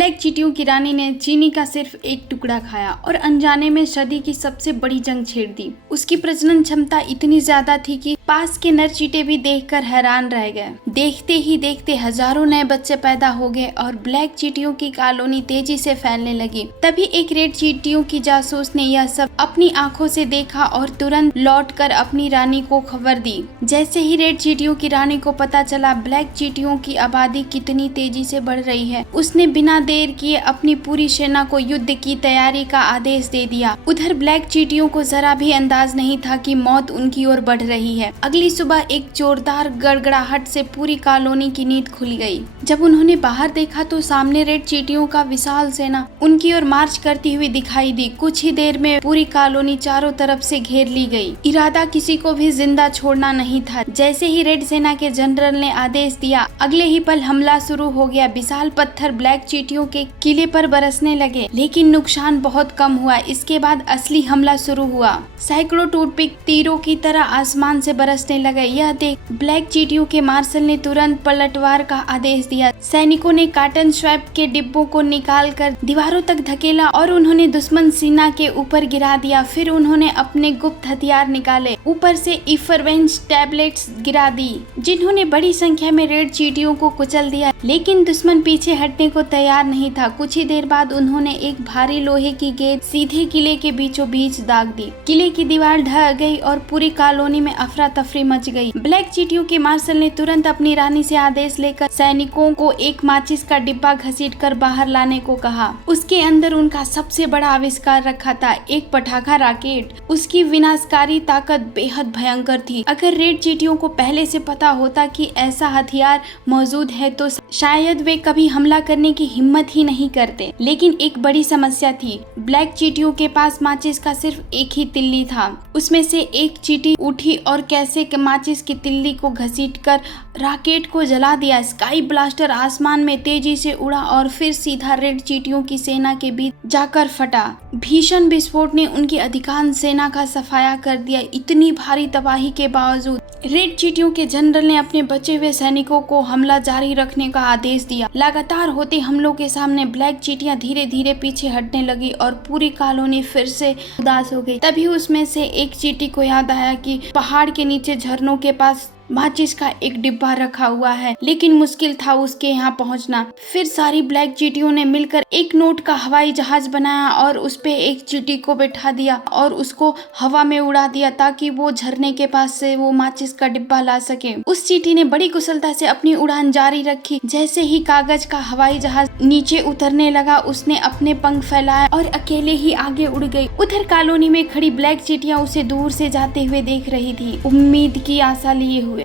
Black चींटियों की रानी ने चीनी का सिर्फ एक टुकड़ा खाया और अनजाने में सदी की सबसे बड़ी जंग छेड़ दी। उसकी प्रजनन क्षमता इतनी ज्यादा थी कि पास के नर चींटे भी देखकर हैरान रह गए। देखते ही देखते हजारों नए बच्चे पैदा हो गए और ब्लैक चींटियों की कॉलोनी तेजी से फैलने लगी। तभी एक रेड चींटियों की जासूस ने यह सब अपनी आंखों से देखा और तुरंत लौटकर अपनी रानी को खबर दी। जैसे ही रेड चींटियों की रानी को पता चला ब्लैक चींटियों की आबादी कितनी तेजी से बढ़ रही है, उसने बिना देर किए अपनी पूरी सेना को युद्ध की तैयारी का आदेश दे दिया। उधर ब्लैक चींटियों को जरा भी अंदाज नहीं था कि मौत उनकी ओर बढ़ रही है। अगली सुबह एक जोरदार गड़गड़ाहट से पूरी कॉलोनी की नींद खुल गई। जब उन्होंने बाहर देखा तो सामने रेड चींटियों का विशाल सेना उनकी ओर मार्च करती हुई दिखाई दी। कुछ ही देर में पूरी कॉलोनी चारों तरफ से घेर ली गई। इरादा किसी को भी जिंदा छोड़ना नहीं था। जैसे ही रेड सेना के जनरल ने आदेश दिया, अगले ही पल हमला शुरू हो गया। विशाल पत्थर ब्लैक चींटियों के किले पर बरसने लगे, लेकिन नुकसान बहुत कम हुआ। इसके बाद असली हमला शुरू हुआ। सैकड़ों टूथपिक तीरों की तरह आसमान से बरसने लगे। यह देख ब्लैक चींटियों के मार्शल ने तुरंत पलटवार का आदेश दिया। सैनिकों ने कॉटन स्वैप के डिब्बों को निकालकर दीवारों तक धकेला और उन्होंने दुश्मन सेना के ऊपर गिरा दिया। फिर उन्होंने अपने गुप्त हथियार निकाले, ऊपर से इफरवेंज टैबलेट्स गिरा दी, जिन्होंने बड़ी संख्या में रेड चींटियों को कुचल दिया। लेकिन दुश्मन पीछे हटने को तैयार नहीं था। कुछ ही देर बाद उन्होंने एक भारी लोहे की गेंद सीधे किले के बीचों बीच दाग दी। किले की दीवार ढह गई और पूरी कॉलोनी में अफरा तफरी मच गई। ब्लैक चींटियों के मार्शल ने तुरंत अपनी रानी से आदेश लेकर सैनिकों को एक माचिस का डिब्बा घसीटकर बाहर लाने को कहा। उसके अंदर उनका सबसे बड़ा आविष्कार रखा था, एक पटाखा रॉकेट। उसकी विनाशकारी ताकत बेहद भयंकर थी। अगर रेड चींटियों को पहले से पता होता कि ऐसा हथियार मौजूद है तो शायद वे कभी हमला करने की हिम्मत ही नहीं करते। लेकिन एक बड़ी समस्या थी, ब्लैक चींटियों के पास माचिस का सिर्फ एक ही तिल्ली था। उसमें से एक चींटी उठी और कैसे माचिस की तिल्ली को घसीटकर रॉकेट को जला दिया। स्काई ब्लास्टर आसमान में तेजी से उड़ा और फिर सीधा रेड चींटियों की सेना के बीच जाकर फटा। भीषण विस्फोट ने उनकी अधिकांश सेना का सफाया कर दिया। इतनी भारी तबाही के बावजूद रेड चींटियों के जनरल ने अपने बचे हुए सैनिकों को हमला जारी रखने का आदेश दिया। लगातार होते हमलों के सामने ब्लैक चींटियां धीरे धीरे पीछे हटने लगी और पूरी कॉलोनी फिर से उदास हो गई। तभी उसमें से एक चींटी को याद आया कि पहाड़ के नीचे झरनों के पास माचिस का एक डिब्बा रखा हुआ है, लेकिन मुश्किल था उसके यहाँ पहुँचना। फिर सारी ब्लैक चींटियों ने मिलकर एक नोट का हवाई जहाज बनाया और उस पे एक चींटी को बैठा दिया और उसको हवा में उड़ा दिया ताकि वो झरने के पास से वो माचिस का डिब्बा ला सके। उस चींटी ने बड़ी कुशलता से अपनी उड़ान जारी रखी। जैसे ही कागज का हवाई जहाज नीचे उतरने लगा, उसने अपने पंख फैलाए और अकेले ही आगे उड़ गई। उधर कॉलोनी में खड़ी ब्लैक चींटियां उसे दूर से जाते हुए देख रही थी, उम्मीद की आशा लिए हुए।